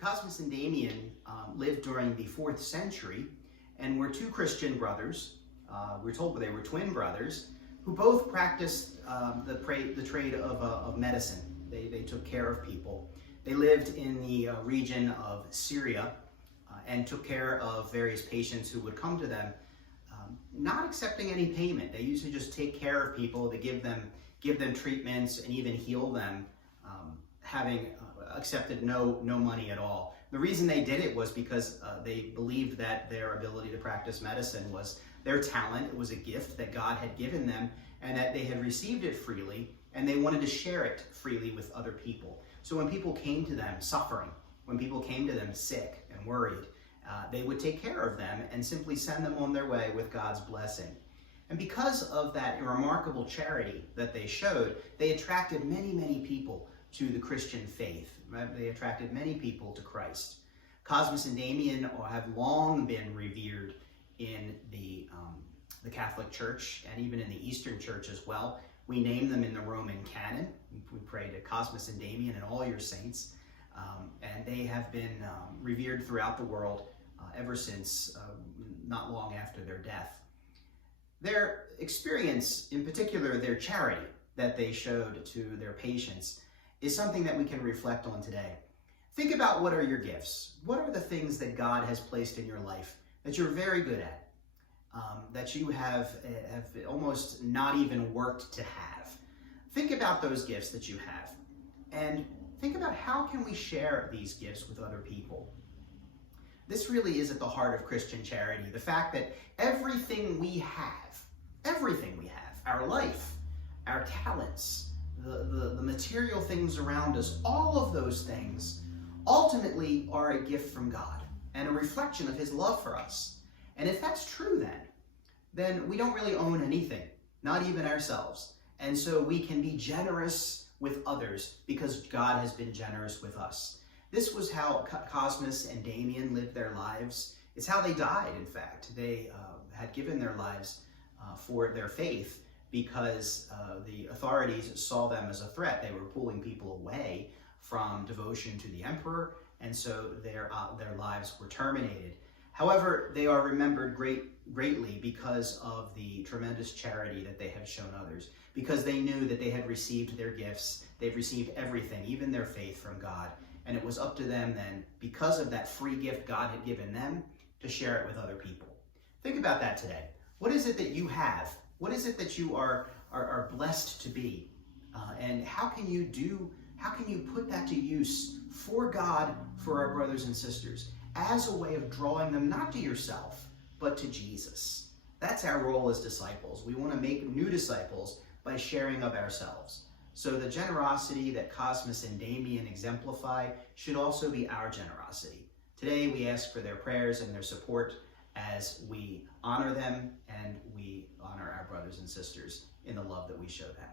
Cosmas and Damian lived during the 4th century and were two Christian brothers. We're told they were twin brothers who both practiced the trade of medicine. They took care of people. They lived in the region of Syria and took care of various patients who would come to them, not accepting any payment. They used to just take care of people, to give them treatments and even heal them, having accepted no money at all. The reason they did it was because they believed that their ability to practice medicine was their talent. It was a gift that God had given them and that they had received it freely, and they wanted to share it freely with other people. So when people came to them suffering, when people came to them sick and worried, they would take care of them and simply send them on their way with God's blessing. And because of that remarkable charity that they showed, they attracted many people to the Christian faith. They attracted many people to Christ. Cosmas and Damian have long been revered in the Catholic Church and even in the Eastern Church as well. We name them in the Roman canon. We pray to Cosmas and Damian and all your saints. And they have been revered throughout the world ever since not long after their death. Their experience, in particular their charity that they showed to their patients, is something that we can reflect on today. Think about, what are your gifts? What are the things that God has placed in your life that you're very good at, that you have almost not even worked to have? Think about those gifts that you have, and think about, how can we share these gifts with other people? This really is at the heart of Christian charity. The fact that everything we have, our life, our talents, the material things around us, all of those things ultimately are a gift from God and a reflection of His love for us. And if that's true, then we don't really own anything, not even ourselves. And so we can be generous with others because God has been generous with us. This was how Cosmas and Damian lived their lives. It's how they died, in fact. They had given their lives for their faith because the authorities saw them as a threat. They were pulling people away from devotion to the emperor, and so their lives were terminated. However, they are remembered greatly because of the tremendous charity that they have shown others, because they knew that they had received their gifts. They've received everything, even their faith, from God. And it was up to them then, because of that free gift God had given them, to share it with other people. Think about that today. What is it that you have? What is it that you are blessed to be? And how can you put that to use for God, for our brothers and sisters, as a way of drawing them not to yourself, but to Jesus? That's our role as disciples. We want to make new disciples by sharing of ourselves. So the generosity that Cosmas and Damian exemplify should also be our generosity. Today we ask for their prayers and their support as we honor them and we honor our brothers and sisters in the love that we show them.